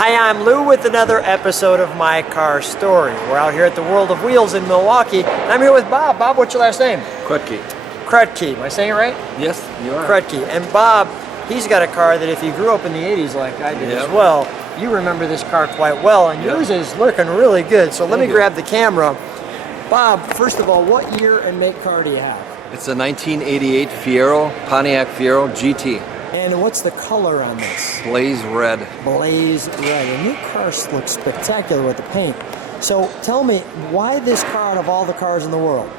Hi, I'm Lou with another episode of My Car Story. We're out here at the World of Wheels in Milwaukee. I'm here with Bob. Bob, what's your last name? Krutke. Krutke. Am I saying it right? Yes, you are. Krutke. And Bob, he's got a car that if you grew up in the 80s like I did as well, you remember this car quite well, and yours is looking really good. So let me grab the camera. Bob, first of all, what year and make car do you have? It's a 1988 Fiero, Pontiac Fiero GT. And what's the color on this? Blaze red. Blaze red. And your car looks spectacular with the paint. So tell me, why this car out of all the cars in the world?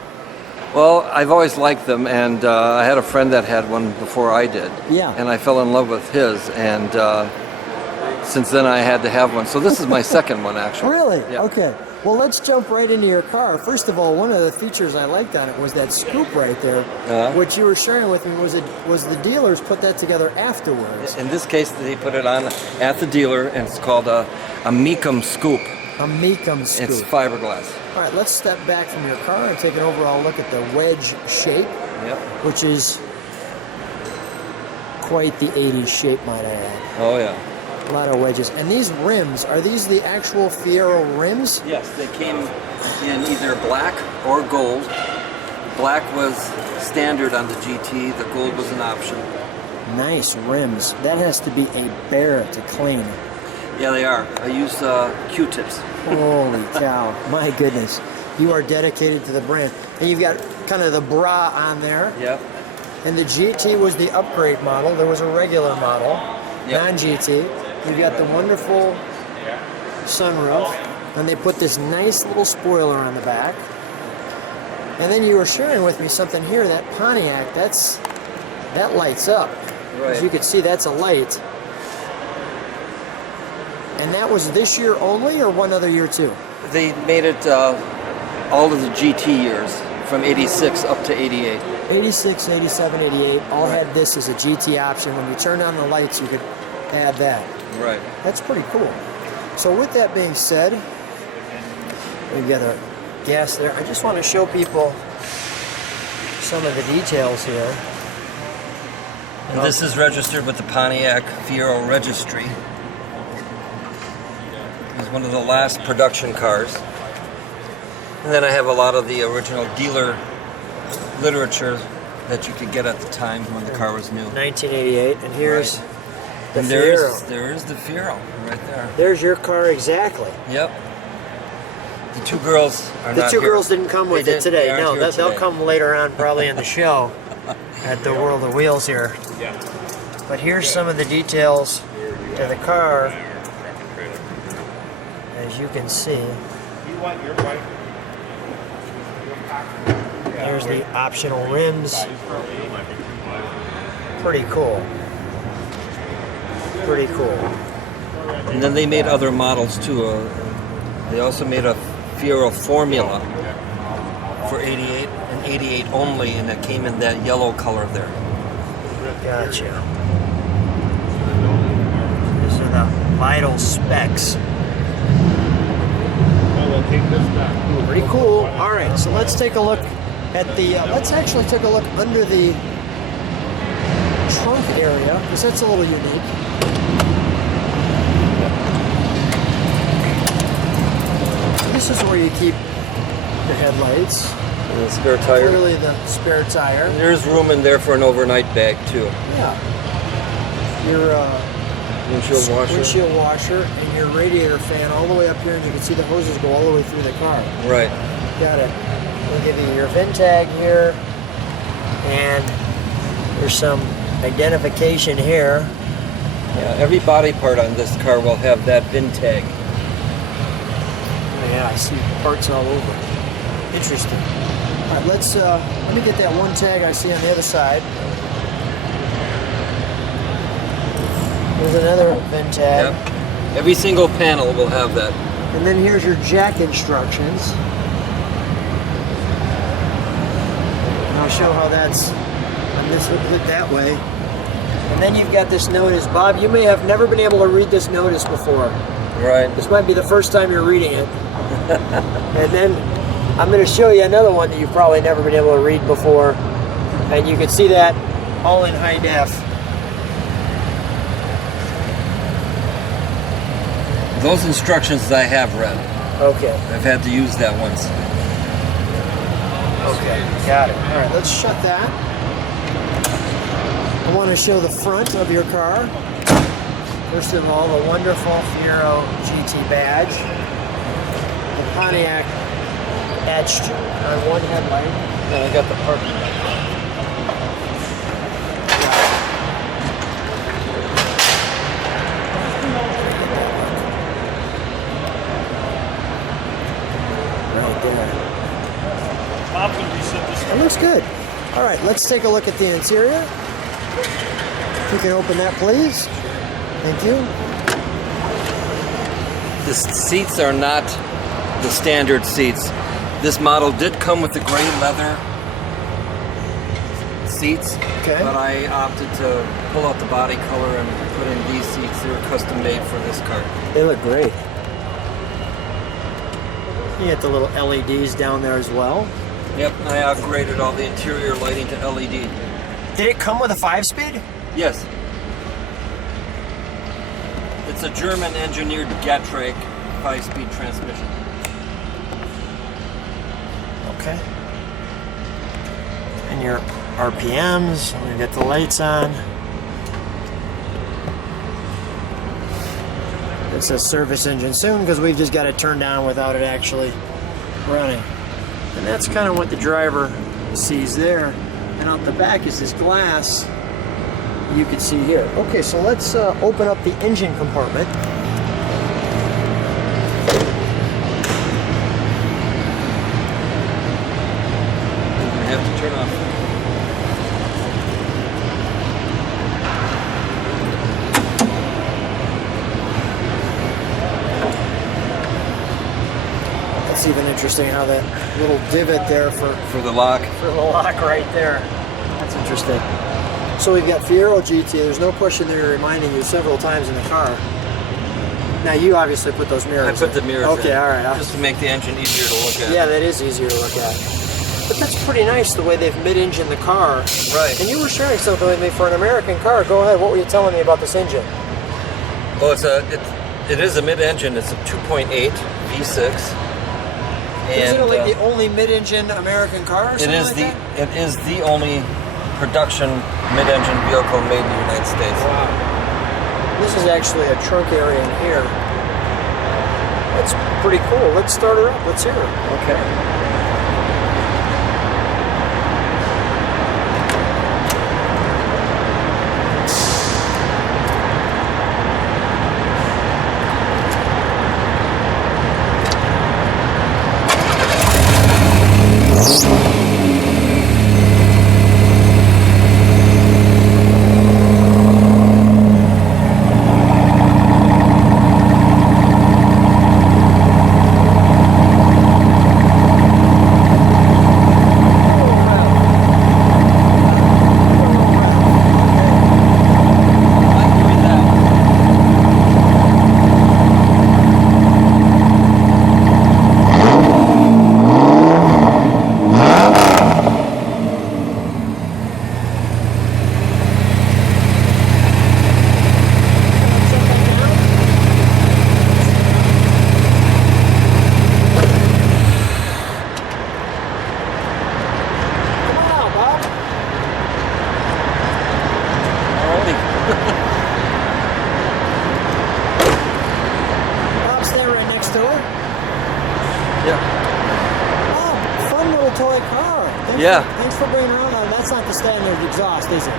Well, I've always liked them, and I had a friend that had one before I did. Yeah. And I fell in love with his, and since then I had to have one. So this is my second one, actually. Really? Yeah. Okay. Well, let's jump right into your car. First of all, one of the features I liked on it was that scoop right there, which you were sharing with me was the dealers put that together afterwards. In this case, they put it on at the dealer, and it's called a Mecum scoop. A Mecum scoop. It's fiberglass. All right, let's step back from your car and take an overall look at the wedge shape, which is quite the 80s shape, might I add. Oh, yeah. A lot of wedges. And these rims, are these the actual Fiero rims? Yes, they came in either black or gold. Black was standard on the GT, the gold was an option. Nice rims. That has to be a bear to clean. Yeah, they are. I use Q-tips. Holy cow. My goodness. You are dedicated to the brand. And you've got kind of the bra on there. Yep. And the GT was the upgrade model. There was a regular model, non-GT. You've got the wonderful sunroof, and they put this nice little spoiler on the back. And then you were sharing with me something here, that Pontiac, that lights up. Right. As you can see, that's a light. And that was this year only, or one other year too? They made it all of the GT years, from 86 up to 88. 86, 87, 88, all had this as a GT option. When you turned on the lights, you could add that. Right. That's pretty cool. So with that being said, we've got a gas there. I just want to show people some of the details here. And this is registered with the Pontiac Fiero registry. It's one of the last production cars. And then I have a lot of the original dealer literature that you could get at the time when the car was new. 1988, and here's the and Fiero. There is the Fiero right there. There's your car exactly. Yep. The two girls are The not two here. girls didn't come with it today. No, they'll today. come later on probably in the show at the World of Wheels here. But here's some of the details to the car. As you can see, there's the optional rims. Pretty cool. Pretty cool. And then they made other models too. They also made a Fiero Formula for 88 and 88 only, and it came in that yellow color there. Gotcha. These are the vital specs. Pretty cool. All right, so let's take a look at the. Let's actually take a look under the trunk area, because that's a little unique. This is where you keep your headlights. And the spare tire. Clearly the spare tire. And there's room in there for an overnight bag too. Yeah. Your windshield washer and your radiator fan all the way up here, and you can see the hoses go all the way through the car. Right. Got it. We'll give you your VIN tag here, and there's some identification here. Yeah, every body part on this car will have that VIN tag. Yeah, I see parts all over. Interesting. All right, let me get that one tag I see on the other side. There's another VIN tag. Yep. Every single panel will have that. And then here's your jack instructions. And I'll show how that's on this hood that way. And then you've got this notice. Bob, you may have never been able to read this notice before. Right. This might be the first time you're reading it. And then I'm going to show you another one that you've probably never been able to read before. And you can see that all in high def. Those instructions I have read. Okay. I've had to use that once. Okay, got it. All right, let's shut that. I want to show the front of your car. First of all, the wonderful Fiero GT badge. The Pontiac etched on one headlight. And I got the parking. Right there. It looks good. All right, let's take a look at the interior. If you can open that, please. Thank you. The seats are not the standard seats. This model did come with the gray leather seats, Okay. but I opted to pull out the body color and put in these seats. They were custom made for this car. They look great. You get the little LEDs down there as well. Yep, I upgraded all the interior lighting to LED. Did it come with a 5-speed? Yes. It's a German engineered Gatrake 5-speed transmission. Okay. And your RPMs, we get the lights on. It says service engine soon because we've just got it turned on without it actually running. And that's kind of what the driver sees there. And out the back is this glass you can see here. Okay, so let's open up the engine compartment. I have to turn off. That's even interesting how that little divot there for For the lock. the lock right there. That's interesting. So we've got Fiero GT. There's no question they're reminding you several times in the car. Now you obviously put those mirrors I put in. the mirrors Okay, in. all right. Just to make the engine easier to look at. Yeah, that is easier to look at. But that's pretty nice the way they've mid-engine the car. Right. And you were sharing something with me for an American car. Go ahead. What were you telling me about this engine? Well, it is a mid-engine. It's a 2.8 V6. Isn't it like And, the only mid-engine American car or It something is like that? it is the only production mid-engine vehicle made in the United States. Wow. This is actually a trunk area in here. That's pretty cool. Let's start her up. Let's hear her. Okay. toy car. Thanks for bringing her on. That's not the standard exhaust, is it?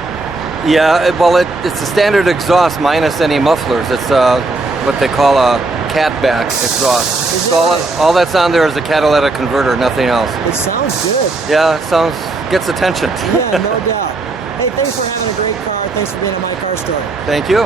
Yeah, well, it's a standard exhaust minus any mufflers. It's what they call a catback exhaust. So all that's on there is a catalytic converter, nothing else. It sounds good. Yeah, it gets attention. Yeah, no doubt. Hey, thanks for having a great car. Thanks for being on My Car Store. Thank you.